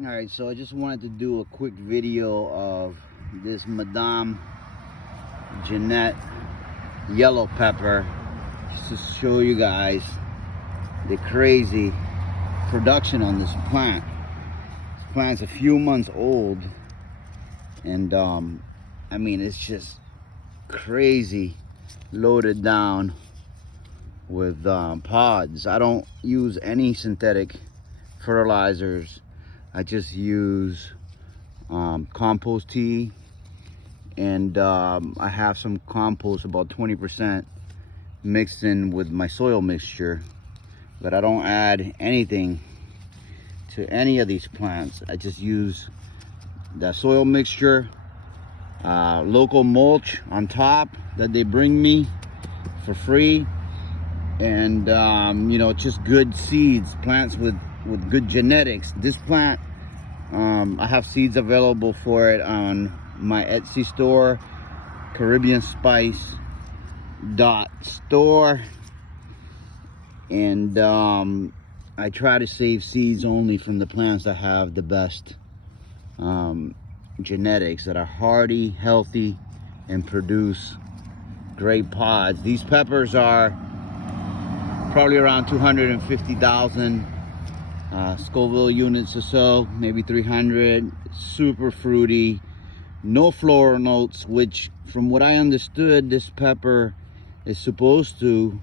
All right, so I just wanted to do a quick video of this Madame Jeanette Yellow Pepper, just to show you guys the crazy production on this plant. This plant's a few months old, and I mean, it's just crazy loaded down with pods. I don't use any synthetic fertilizers. I just use compost tea, and I have some compost, about 20%, mixed in with my soil mixture, but I don't add anything to any of these plants. I just use that soil mixture, local mulch on top that they bring me for free, and you know, just good seeds, plants with good genetics. This plant, I have seeds available for it on my Etsy store, CaribbeanSpice.store, and I try to save seeds only from the plants that have the best genetics, that are hardy, healthy, and produce great pods. These peppers are probably around 250,000 Scoville units or so, maybe 300. Super fruity, no floral notes, which from what I understood, this pepper is supposed to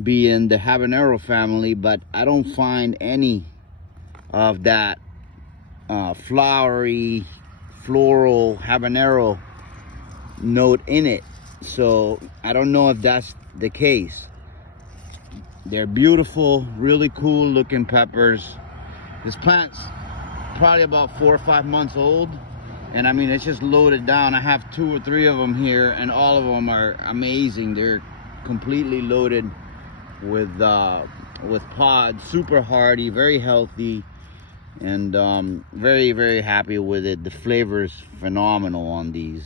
be in the habanero family, but I don't find any of that flowery, floral habanero note in it. So I don't know if that's the case. They're beautiful, really cool looking peppers. This plant's probably about 4 or 5 months old, and I mean, it's just loaded down. I have 2 or 3 of them here, and all of them are amazing. They're completely loaded with pods, super hardy, very healthy, and very, very happy with it. The flavor's phenomenal on these.